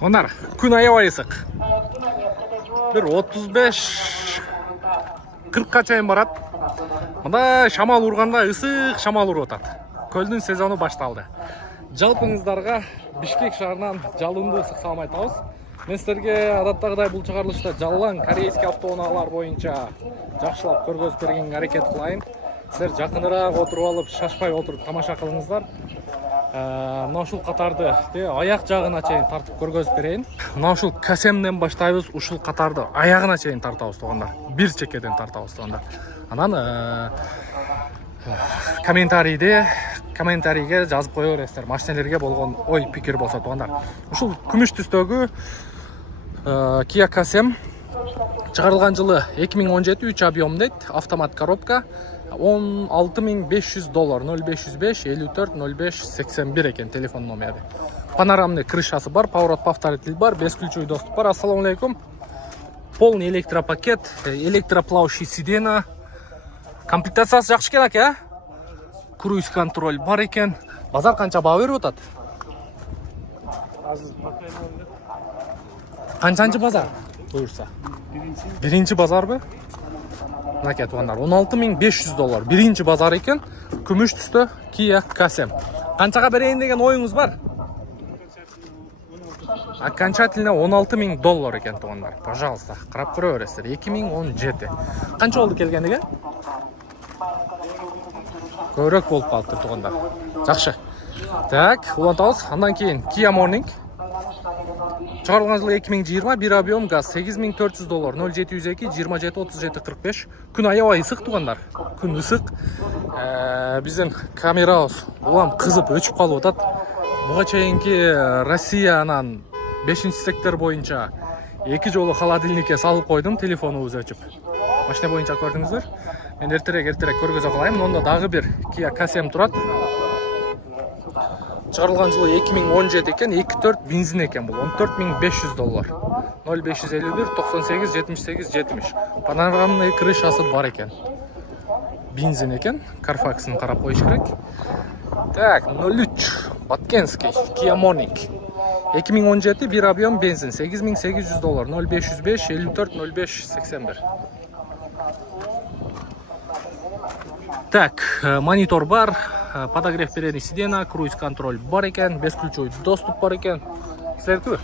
Onlar күн аябай ысык. Бир 35-40ка чейин барат. Мында шамал урганда ысык шамал уруп атат. Көлдүн сезону башталды. Жалпыңыздарга Бишкек шаарынан жалындуу ысык салам айтабыз. Мен силерге адаттагыдай бул чыгарылышта жалаң корейский автоунаалар боюнча жакшылап көргөзүп бергенге аракет кылайын. Силер жакыныраак отуруп алып, шашпай отуруп тамаша кылыңыздар. Мына ушул катарды аяк жагына чейин тартып көргөзүп берейин. Мына ушул касемден баштайбыз, ушул катарды аягына чейин тартабыз туугандар. Бир чекеден тартабыз туугандар. Анан комментарийге жазып кое бересиздер. Машиналерге болгон ой пикир болсо туугандар. Ушул күмүш түстөгү Kia Kasem чыгарылган жылы 2017, 3 объем дейт, автомат коробка. $16.500 0505 54 05 81 экен телефон номери. Панорамный крышасы бар, поворот повторитель бар, бесключевой доступ бар. Ассаламу алейкум. Полный электропакет, электроплавающий сиденье. Комплектациясы жакшы экен ака. Круиз контроль бар экен. Базар канча баа берип атат? Канчанчы базар? Буюрса. Биринчи базарбы? Мынакей туугандар, $16.500. Биринчи базар экен. Күмүш түстө Kia Kasem. Канчага берейин деген оюңуз бар? Окончательно $16.000 экен туугандар. Пожалуйста, карап көрө бересиздер. 2017. Канча болду келгениге? Көбүрөөк болуп калыптыр туугандар. Жакшы. Так, улантабыз. Андан кийин Kia Morning. Чыгарылган жылы 2020, бир объем газ $8.400 0702 27 37 45. Күн аябай ысык туугандар. Күн ысык. Биздин камерабыз улам кызып өчүп калып атат. Буга чейинки Россиянын 5-сектор боюнча 2 жолу холодильникке салып койдум, телефонубуз өчүп. Машина боюнча көрдүңүздөр. Мен эртерээк көргөзө калайын. Монда дагы бир Kia Kasem турат. Чыгарылган жылы 2017 экен, 2.4 бензин экен бул. $14.500. 0551 98 78 70. Панорамный крышасы бар экен. Бензин экен, Carfax'ын карап коюш керек. Так, 03 Баткенский Kia Morning. 2017 бир объем бензин $8.800 0505 54 05 81. Так, монитор бар, подогрев передней сиденья, круиз контроль бар экен, бесключевой доступ бар экен. Силердикиби?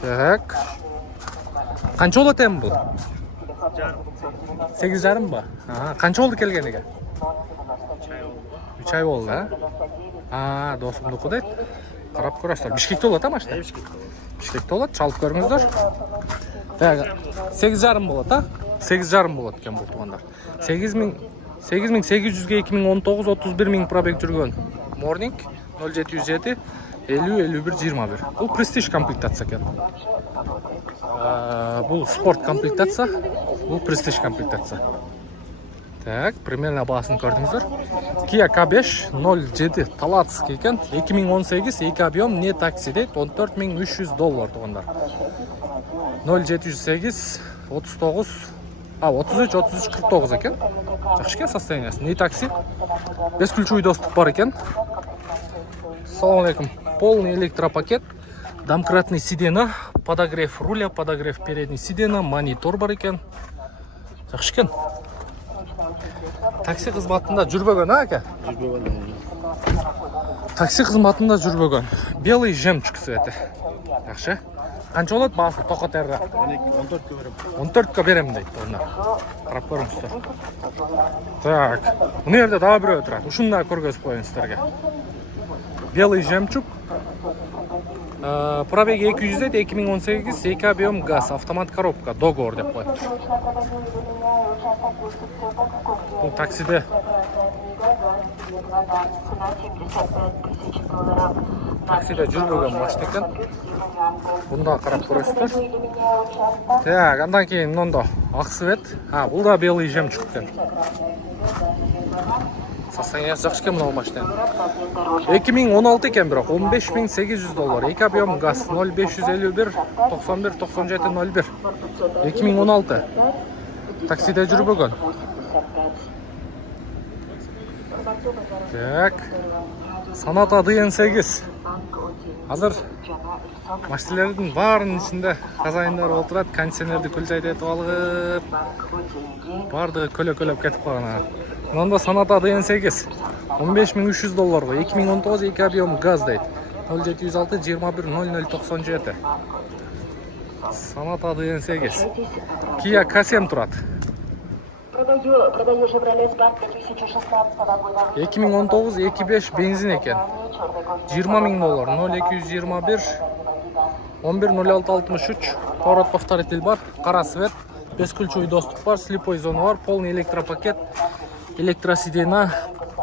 Так. Канча болот эми бул? 8,5 ба? Канча болду келгениге? 3 ай болду, досумдуку дейт. Карап көрөсүздөр. Бишкекте болот, машина? Бишкекте болот, чалып көрүңүздөр. Так, 8,5 болот, 8,5 болот экен бул туугандар. 8800ге 2019 31.000 пробег жүргөн Morning 0707 50 51 21. Бул престиж комплектация экен. Бул спорт комплектация, бул престиж комплектация. Так, примерно баасын көрдүңүздөр. Kia K5 07 Талацкий экен. 2018 2 объем не такси дейт, $14.300 туугандар. 0708 39 33 49 экен. Жакшы экен состояниясы. Не такси. Бесключевой доступ бар экен. Ассаламу алейкум. Полный электропакет, домкратный сиденье, подогрев руля, подогрев передней сиденья, монитор бар экен. Жакшы экен. Такси кызматында жүрбөгөн, ака? Жүрбөгөн. Такси кызматында жүрбөгөн. Белый жемчуг цвети. Жакшы. Канча болот баасы токотерра? 14ке берем. 14ке берем дейт онда. Карап көрүңүздөр. Так, мына жерде дагы бирөө турат. Ушуну көргөзүп коеюн силерге. Белый жемчуг. Пробеги 200 дейт, 2018, 2 объем газ, автомат коробка, договор деп коюптур. Бул таксиде жүрбөгөн машина экен. Бунда карап көрөсүздөр. Так, андан кийин мындай ак свет. Бул да белый жемчуг экен. Состояниясы жакшы экен мына машина. 2016 экен бирок $15.800. 2 объем газ 0551 91 97 01. 2016. Таксиде жүрбөгөн. Так. Sonata DN8. Азыр машиналердин баарынын ичинде хозяиндар отурат, кондиционерди күл жайдетип алып, бардыгы көлөкөлөп кетип калган. Мында Sonata DN8 $15.300, 2019 2 объем газ дейт. 0706 21 0097. Sonata DN8. Kia K7 турат. Продаю Chevrolet Spark 2016 года. 2019 2.5 бензин экен. $20.000, 0221 110663. Поворот повторитель бар, кара свет, бескключевой доступ бар, слепой зона бар, полный электропакет, электросидена,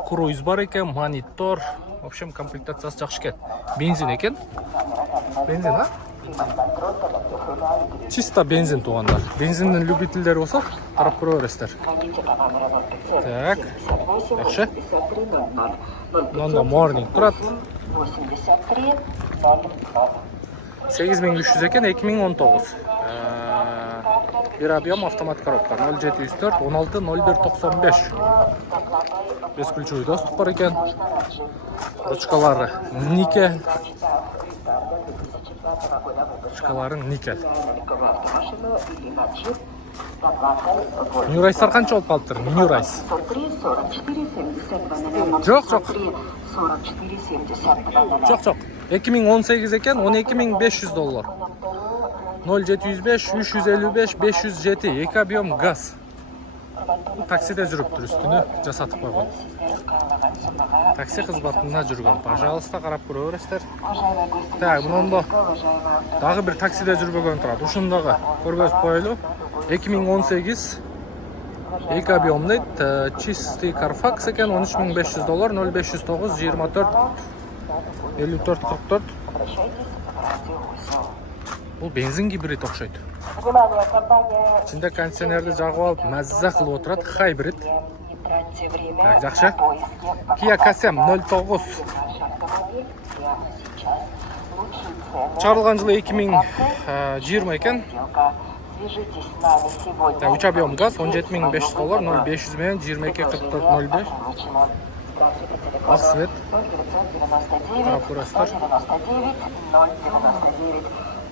круиз бар экен, монитор. В общем, комплектациясы жакшы экен. Бензин экен. Бензин, а? Чисто бензин туғандар. Бензиннің любительдері болса, қарап көріп өрестер. Так, жақшы. Мында Morning тұрат. 8300 екен, 2019. Bir объем автомат коробка. 0704 16 0195. Бесключевой доступ бар екен. Ручкалары никель. Ручкаларын никель. New Rice'lar қанша болып қалыптыр? New Rice. Жоқ. 2018 екен, $12.500. 0705 355 507 2 объем газ. Таксиде жүріп тұр, үстіні жасатып қойған. Такси қызметінде жүрген. Пожалуйста, қарап көріңіздер. Так, мұнда дағы бір таксиде жүрбеген тұрады. Ушындағы көргөзүп коелу. 2018 2 объем дейді. Чистый Carfax екен, $13.500, 0509 24 54 44. Бұл бензин гибрид окшойт. Içinde кондиционерді жағып алып, мәзза қылып отырады. Хайбрид. Так, жақшы. Kia K7 09. Чарылған жылы 2020 екен. 3 объем газ, $17.500, 0500 мен 22 44 05. Ақ свет. Қарап көресіздер.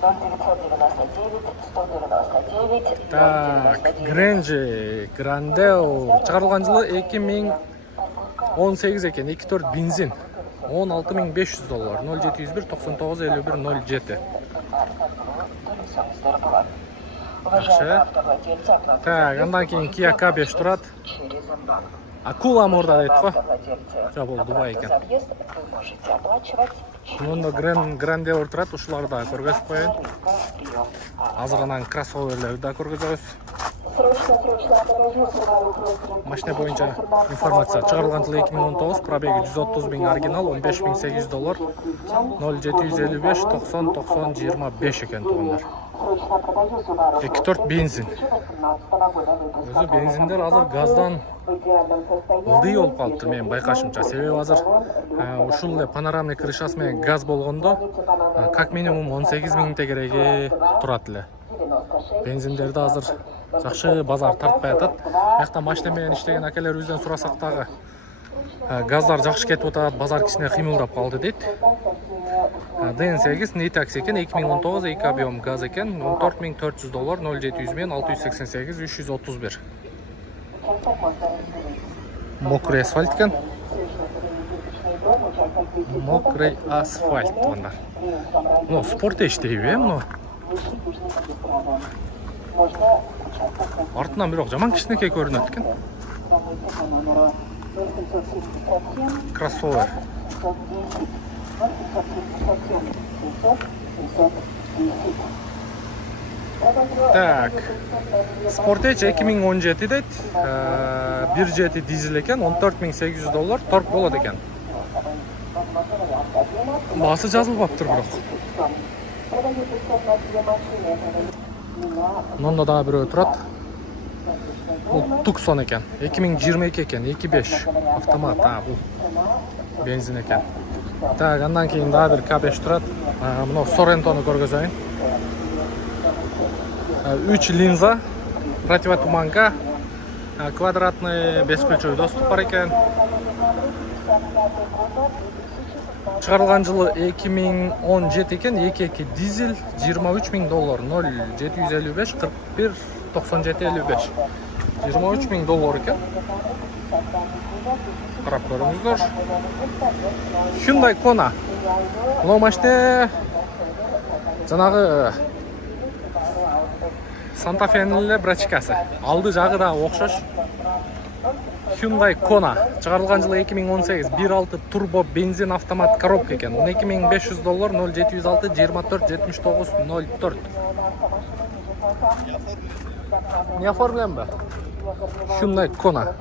0999 199. Так, Гренжи, Грандео. Чыгарылган жылы 2018 екен, 2.4 бензин. $16.500, 0701 99 51 07. Жақшы. Так, андан кейін Kia K5 тұрат. Акула морда дейді қой. Жа, бұл Дубай екен. Мұнда Грандео тұрат, ұшыларда көргөзіп қойын. Азырғанан кроссоверлерді да көргөзөбүз. Машина боюнча информация. Чыгарылган жылы 2019, пробеги 130 000, оригинал $15.800, 0755 90 90 25 екен туғандар. 2.4 бензин. Өзі бензиндер азыр газдан ылдый болуп калыптыр менин байкашымча. Себеби азыр ушул эле панорамный крышасы менен газ болгондо как минимум 18 000 тегереги турат эле. Бензиндерди азыр жакшы базар тартпай атат. Бияқта машина менен иштеген акелерибизден сурасак дагы газдар жакшы кетип атат, базар кичине кыймылдап калды дейт. DN8 Nitax екен, 2019 2 объем газ екен, $14.400, 0700 мен 688 331. Мокрый асфальт екен. Мокрый асфальт туғандар. Ну, спорт ештейбі, ну. Артынан бирок жаман кичинекей көрүнөт экен. Кроссовер. Так, Sportage 2017 дейт, 1.7 дизель екен, $14.800, торг болот екен. Басы жазылбаптыр бирок. Мында дагы бирөө турат. Бул Tucson екен, 2022 екен, 2.5 автомат, бул бензин екен. Так, андан кейін дагы бир K5 турат. Мына Sorrento'ну көргөзөйүн. 3 линза, противотуманка, квадратный бесключевой доступ бар екен. Чыгарылган жылы 2017 экен, 2.2 дизель, $23.000, 0755 41 97 55. $23.000 экен. Карап көрүңүздөр. Hyundai Kona. Мына машина жанагы Santa Fe'нин эле брачкасы. Алды жагы да окшош. Hyundai Kona. Чыгарылган жылы 2018, 1.6 турбо бензин автомат коробка экен. $12.500, 0706 24 79 04. Не оформлен бе? Hyundai Kona.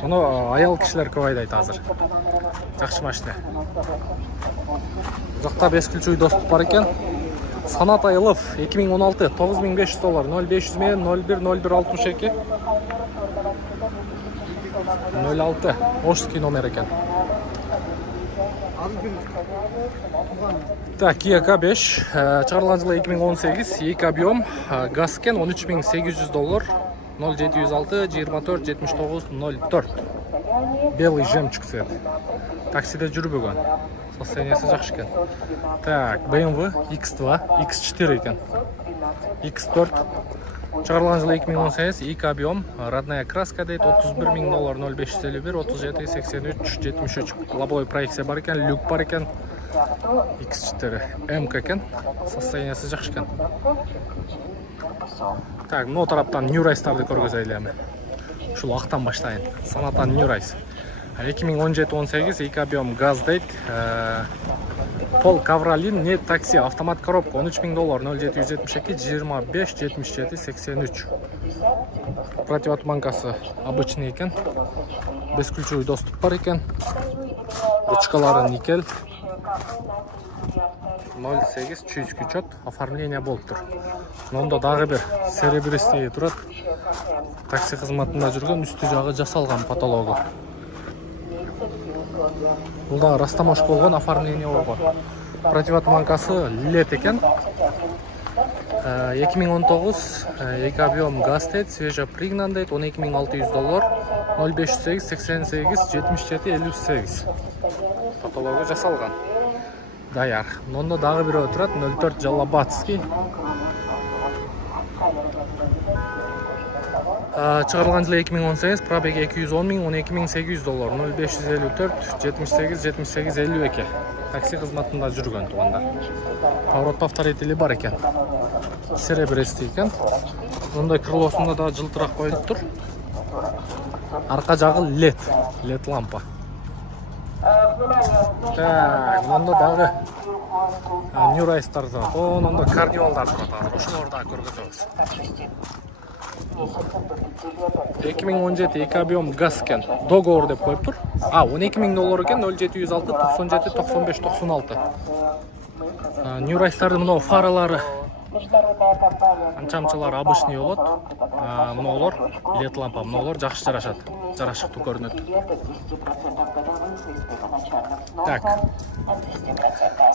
Муну аял кишилер көп айдайт азыр. Жакшы машина. Жакта 5 ключой доступ бар экен. Sonata Elf 2016 $9.500, 0500 менен 01 01 62 06 Ошский номер экен. Так, Kia K5 чыгарылган жылы 2018, 2 объем, газ экен, $13.800, 0706 24 79 04. Белый жемчуг цвет. Таксиде жүрбөгөн. Состояниясы жакшы экен. Так, BMW X2, X4 экен. X4 чыгарылган жылы 2018, 2 объем, родная краска дейт, $31.000, 0551 37 83 73. Лобовой проекция бар экен, люк бар экен. X4 М экен. Состояниясы жакшы экен. Так, мына тараптан New Rice'тарды көргөзөйлү эми. Ушул актан баштайын. Sonata New Rice. 2017-18, 2 объем, газ дейт. Пол Ковролин, не такси, автомат коробка, $13.000, 0772 25 77 83. Противотуманкасы обычный экен. Бесключевой доступ бар экен. Ручкалары никель. 08 чуйский учет, оформление болуп тур. Монда дагы бир серебристый турат. Такси кызматында жүргөн, үстү жагы жасалган потологу. Бул да растамашка болгон, оформление болгон. Противотуманкасы LED экен. 2019, 2 объем, газ дейт, свежепригнан дейт, $12.600, 0508 88 77 58. Потологу жасалган. Даяр. Монда дагы бирөө турат, 04 Жалабатский. Чыгарылган жылы 2018, пробеги 210 000, $12.800, 0554 78 78 52. Такси кызматында жүргөн туугандар. Поворот повторители бар экен. Серебристый экен. Мындай крылосунда да жылтырак коюлуп тур. Арка жагы LED лампа. Так, мында дагы New Rice'тар турат. Мында Carnival'дар турат. Ошолорду да көргөзөбүз. 2017 2 объем, газ экен. Договор деп коюп тур. $12.000 экен, 0706 97 95 96. New Rice'тардын мына фаралары анчамчалары обычный болот. Мыналар LED лампа, мыналар жакшы жарашат. Жарашыктуу көрүнөт. Так.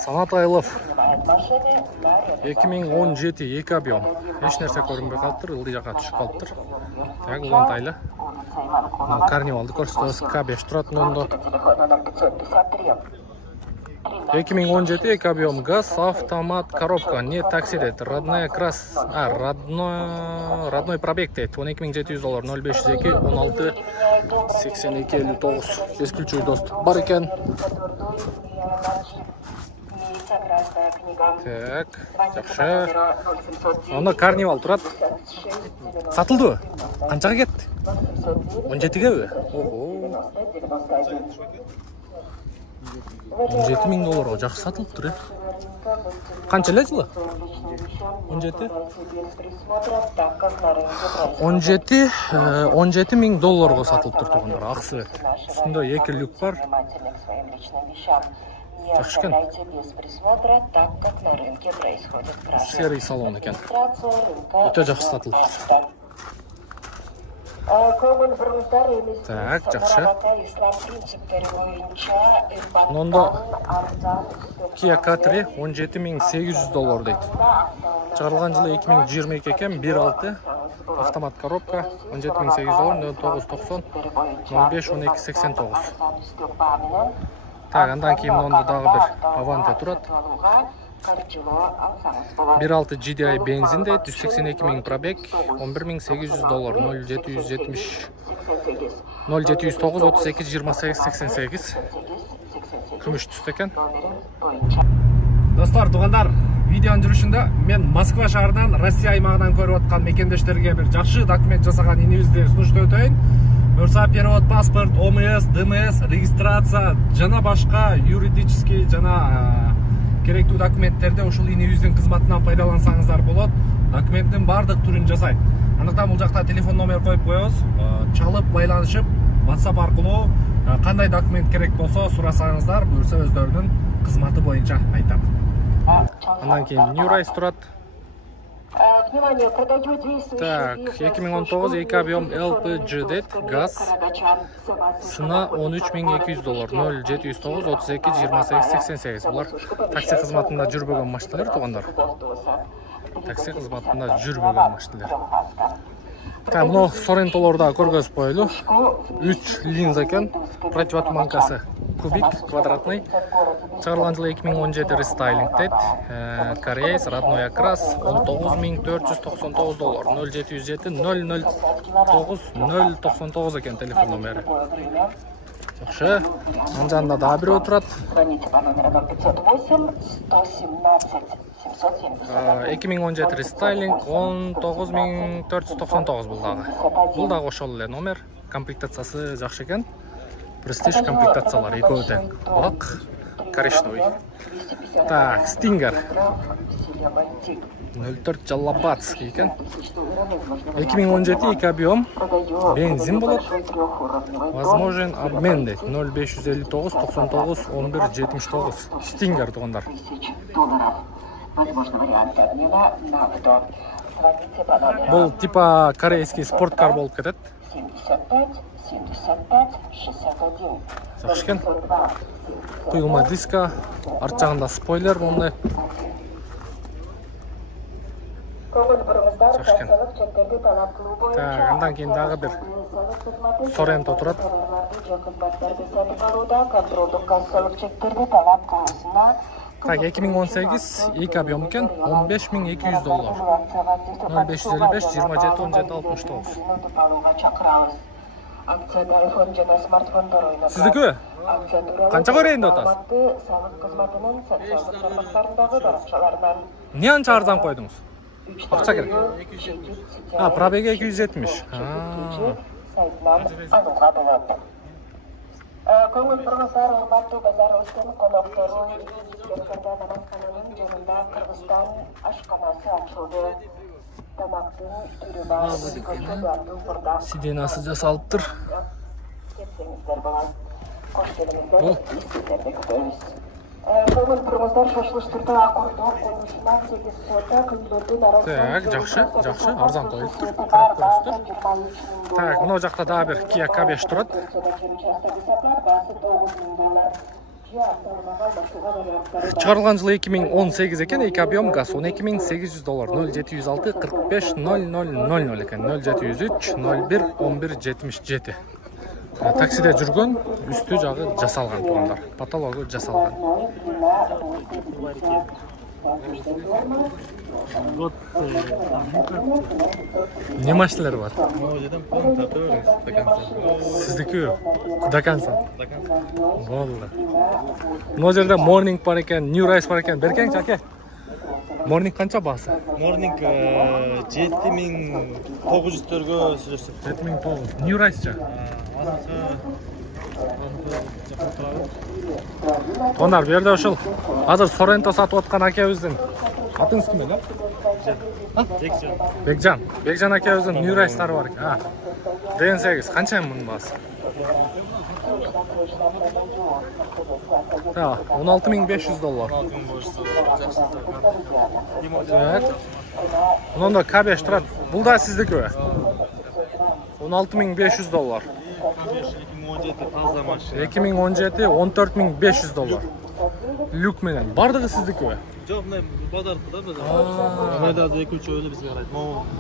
Sonata Elf 2017 2 объем. Эч нерсе көрүнбөй калыптыр, ылдый жакка түшүп калыптыр. Так, улантайлы. Carnival'ды көрсөтөбүз. K5 турат мында. 2017 2 объем, газ, автомат, коробка, не такси дейт, родной пробег дейт, $12.700, 0502 16 82 59. Бесключевой доступ бар экен. Так, жакшы. Анда Carnival турат. Сатылды. Канчага кетти? 17геби? Ого. $17.000 жакшы сатылыптыр. Канча эле жылы? 17? $17.000 сатылыптыр туугандар. Ак свет. Үстүндө 2 люк бар. Жакшы экен. Серый салон экен. Өтө жакшы сатылыптыр. Так, жақсы. İslam принциптері бойынша Мұнда Kia K3 17.800 доллар дейді. Шығарылған жылы 2022 екен, 1.6 автомат коробка 17.800 доллар, 0990 05 1289. Так, андан кейін мұнда дағы бір Avante тұрады. 1.6 GDI бензин дейді, 182.000 пробег, 11.800 доллар, 0709 38 28 88. Күміш түсті екен. Достар, туғандар, видеоның жүрішінде мен Москва шаарынан, Россия аймағынан көріп отқан мекендештерге бір жақсы документ жасаған инебізде ұсынышты өтейін. Бұйырса перевод, паспорт, ОМС, ДМС, регистрация, жана башқа юридический жана керектүү документтерде ушул инебиздин кызматынан пайдалансаңыздар болот. Документтин бардык түрүн жасайт. Андыктан бул жакта телефон номер коюп коебуз. Чалып байланышып, WhatsApp аркылуу кандай документ керек болсо сурасаңыздар, буюрса өздөрүнүн кызматы боюнча айтат. Андан кийин New Rise турат. Так, 2019 эки объем LPG дейт, газ. Сына 13.200 доллар, 0709 32 28 88. Булар такси кызматында жүрбөгөн машиналар, тугандар. Такси кызматында жүрбөгөн машиналар. Так, мына Sorrento'лорда көргөзүп коелу. 3 линза экен, противотуманкасы кубик, квадратный. Чыгарылган жылы 2017 рестайлинг дейт. Корейс, родной окрас, 19.499 доллар, 0707 009 099 экен телефон номери. Жакшы. Анын жанында дагы бирөө турат. 2017 рестайлинг 19.499 бул дагы. Бул дагы ошол эле номер. Комплектациясы жакшы экен. Престиж комплектациялар экөө тең. Ак, коричневый. Так, Stinger 04 Жаллабатский екен. 2017 2 объем бензин болот. Возможен обмен дейт. 0559 99 11 79. Stinger тугандар. Бул типа корейский спорткар болуп кетет. 61. Жакшы экен. Куюлма диска, арт жагында спойлер мындай. Жакшы экен. Так, андан кийин дагы бир Sorrento турат. Так, 2018 2 объем екен, 15.200 доллар. 0555 27 17 69. Сиздики? Канча көрейин деп атасыз? Эмне анча арзан койдуңуз? Акча керек. Пробеги 270. Көңүл бургуздар, урматтуу базар өскөн коноктору, Ескерде намазхананын жанында Кыргызстан ашканасы ачылды. Тамактын түрү бар, көчөдөрдү бурда. Сиденасы жасалыптыр. Кетсеңиздер болот. Кош келиңиздер, издерди күтөбүз. Көңүл бургуздар шашылыштырды акырдоо конушунан 8 сота күндөрдүн арасында. Так, жакшы, арзан коюлуптур. Карап көрүңүздөр. Так, мына жакта дагы бир Kia K5 турат. Чыгарылган жылы 2018 экен, 2 объем газ 12.800 доллар, 0706 45 0000 экен, 0703 01 11 77. Таксиде жүргөн, үстү жагы жасалган тугандар. Потологу жасалган. Вот не машиналар бар? Сиздики до конца. Болду. Мына жерде Morning бар экен, New Rise бар экен. Беркеңчи аке. Morning канча баасы? Morning 7900-төргө сүрөсүп. 7900. New Rise-ча? Тонар, берде ошол. Азыр Sorrento сатып аткан акебиздин атыңыз ким эле? Бекжан. Бекжан акебиздин New Rise-тары бар экен. DN8 канча мунун баасы? 16.500 доллар. Так. Мында K5 турат. Бул да сиздики бе? $16.500. 2017 таза машина. 2017 $14.500. Люк менен. Бардыгы сиздики бе? Жоқ, мына базардыкы да базар. Мынада азыр 2-3 өзү бизге карайт.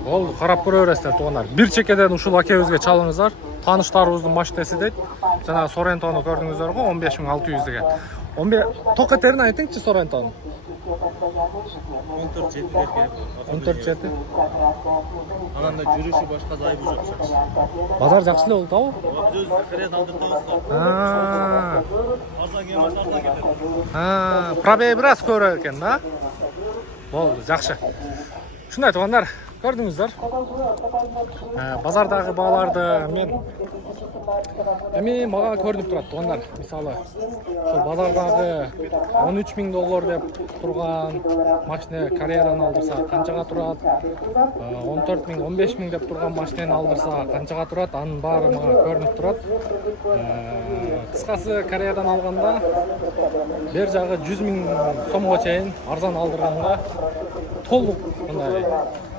Болду, карап көрө бересиздер туугандар. Бир чекеден ушул акебизге чалыңыздар. Тааныштарыбыздын машинасы дейт. Жана Sorrento'ну көрдүңүздөр го 15.600 деген. 15 токетерин айтыңчы Sorrento'нун. 14.7 берген. 14.7. Анан да жүрүшү башка зайыбы жок. Базар жакшы эле болду абы? Биз өзүбүз хрен алдыртабыз да. Арзан келмесе арзан кетет. Пробеги бир аз көбүрөөк экен да. Болду, жакшы. Ушундай туугандар, көрдүңүздөр. Базардагы бааларды эми мага көрүнүп турат туугандар. Мисалы, ошол базардагы $13.000 деп турган машина Кореядан алдырса канчага турат? 14.000, 15.000 деп турган машинаны алдырса канчага турат? Анын баары мага көрүнүп турат. Кыскасы Кореядан алганда бер жагы 100.000 сомго чейин арзан алдырганга толук мындай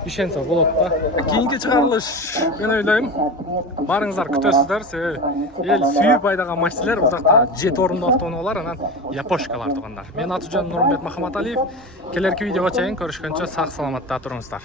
ишенсе болот да. Кийинки чыгарылыш мен ойлойм барыңыздар күтөсүздөр. Себеби эл сүйүп айдаган машиналар бул жакта 7 орундуу автоунаалар анан япошкалар туугандар. Мен Атужан Нурмбет Махаматалиев. Келерки видеого чейин көрүшкөнчө сак саламатта туруңуздар.